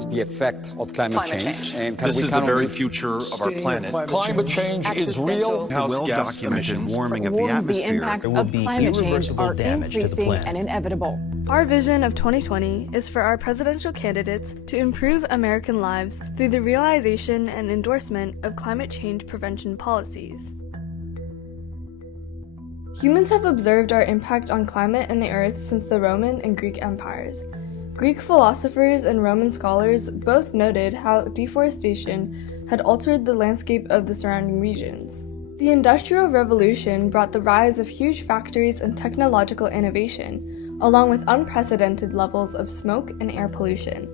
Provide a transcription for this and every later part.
was the effect of climate change. And this is the very future of our planet. Climate change is real. Well-documented warming of the atmosphere. Impacts of climate change are increasing and inevitable. Our vision of 2020 is for our presidential candidates to improve American lives through the realization and endorsement of climate change prevention policies. Humans have observed our impact on climate and the earth since the Roman and Greek empires. Greek philosophers and Roman scholars both noted how deforestation had altered the landscape of the surrounding regions. The Industrial Revolution brought the rise of huge factories and technological innovation, along with unprecedented levels of smoke and air pollution.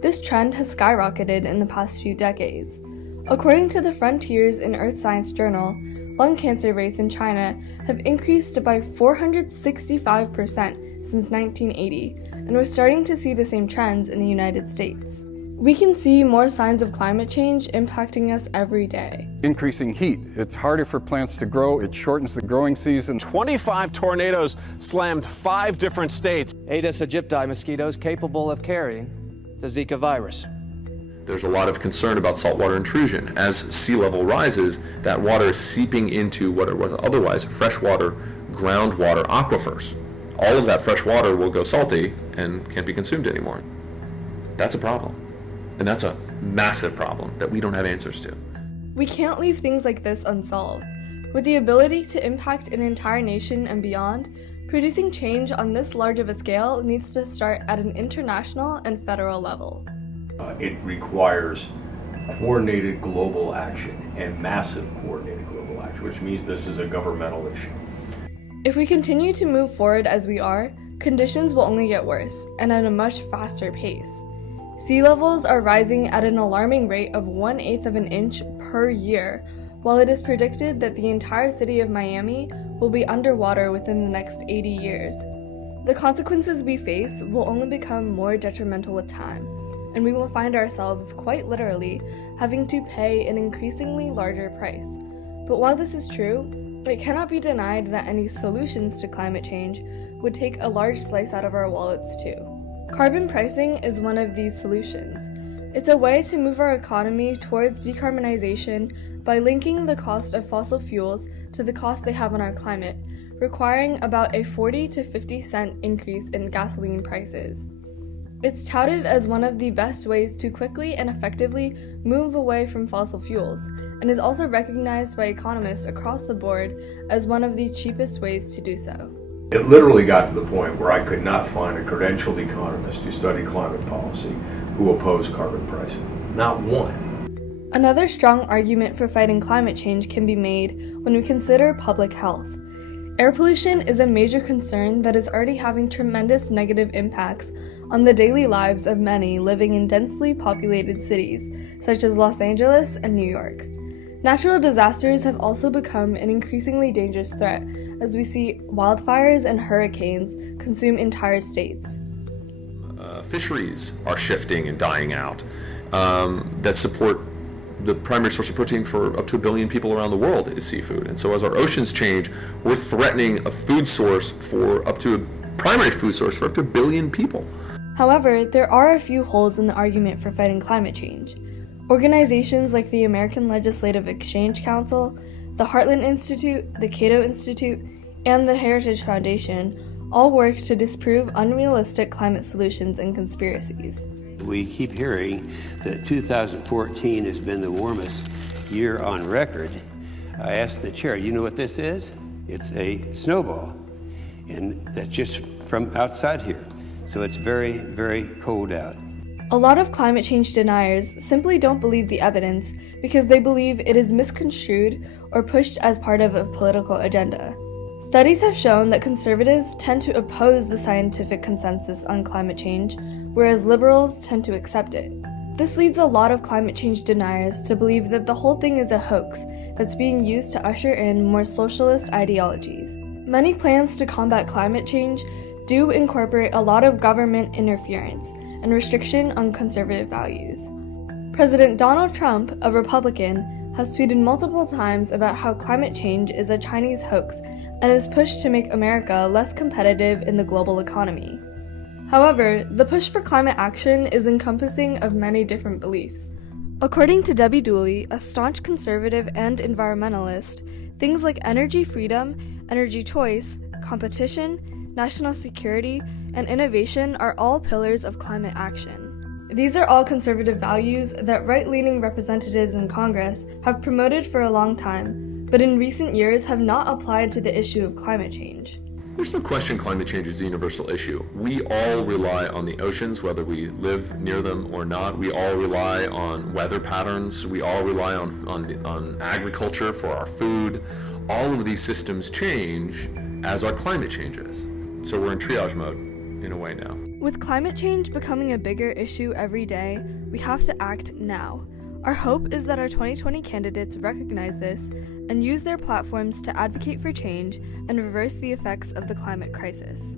This trend has skyrocketed in the past few decades. According to the Frontiers in Earth Science Journal, lung cancer rates in China have increased by 465% since 1980, and we're starting to see the same trends in the United States. We can see more signs of climate change impacting us every day. Increasing heat. It's harder for plants to grow. It shortens the growing season. 25 tornadoes slammed 5 different states. Aedes aegypti mosquitoes capable of carrying the Zika virus. There's a lot of concern about saltwater intrusion. As sea level rises, that water is seeping into what are otherwise freshwater, groundwater aquifers. All of that fresh water will go salty and can't be consumed anymore. That's a problem. And that's a massive problem that we don't have answers to. We can't leave things like this unsolved. With the ability to impact an entire nation and beyond, producing change on this large of a scale needs to start at an international and federal level. It requires coordinated global action and massive coordinated global action, which means this is a governmental issue. If we continue to move forward as we are, conditions will only get worse, and at a much faster pace. Sea levels are rising at an alarming rate of 1/8 of an inch per year, while it is predicted that the entire city of Miami will be underwater within the next 80 years. The consequences we face will only become more detrimental with time, and we will find ourselves, quite literally, having to pay an increasingly larger price. But while this is true, it cannot be denied that any solutions to climate change would take a large slice out of our wallets too. Carbon pricing is one of these solutions. It's a way to move our economy towards decarbonization by linking the cost of fossil fuels to the cost they have on our climate, requiring about a 40 to 50 cent increase in gasoline prices. It's touted as one of the best ways to quickly and effectively move away from fossil fuels, and is also recognized by economists across the board as one of the cheapest ways to do so. It literally got to the point where I could not find a credentialed economist who studied climate policy who opposed carbon pricing. Not one. Another strong argument for fighting climate change can be made when we consider public health. Air pollution is a major concern that is already having tremendous negative impacts on the daily lives of many living in densely populated cities, such as Los Angeles and New York. Natural disasters have also become an increasingly dangerous threat as we see wildfires and hurricanes consume entire states. Fisheries are shifting and dying out that support the primary source of protein for up to 1 billion people around the world is seafood. And so as our oceans change, we're threatening a food source for up to a primary food source for up to 1 billion people. However, there are a few holes in the argument for fighting climate change. Organizations like the American Legislative Exchange Council, the Heartland Institute, the Cato Institute, and the Heritage Foundation all work to disprove unrealistic climate solutions and conspiracies. We keep hearing that 2014 has been the warmest year on record. I asked the chair, you know what this is? It's a snowball, and that's just from outside here. So it's very, very cold out. A lot of climate change deniers simply don't believe the evidence because they believe it is misconstrued or pushed as part of a political agenda. Studies have shown that conservatives tend to oppose the scientific consensus on climate change, whereas liberals tend to accept it. This leads a lot of climate change deniers to believe that the whole thing is a hoax that's being used to usher in more socialist ideologies. Many plans to combat climate change do incorporate a lot of government interference and restriction on conservative values. President Donald Trump, a Republican, has tweeted multiple times about how climate change is a Chinese hoax and is pushed to make America less competitive in the global economy. However, the push for climate action is encompassing of many different beliefs. According to Debbie Dooley, a staunch conservative and environmentalist, things like energy freedom, energy choice, competition, national security, and innovation are all pillars of climate action. These are all conservative values that right-leaning representatives in Congress have promoted for a long time, but in recent years have not applied to the issue of climate change. There's no question climate change is a universal issue. We all rely on the oceans, whether we live near them or not. We all rely on weather patterns. We all rely on agriculture for our food. All of these systems change as our climate changes. So we're in triage mode in a way now. With climate change becoming a bigger issue every day, we have to act now. Our hope is that our 2020 candidates recognize this and use their platforms to advocate for change and reverse the effects of the climate crisis.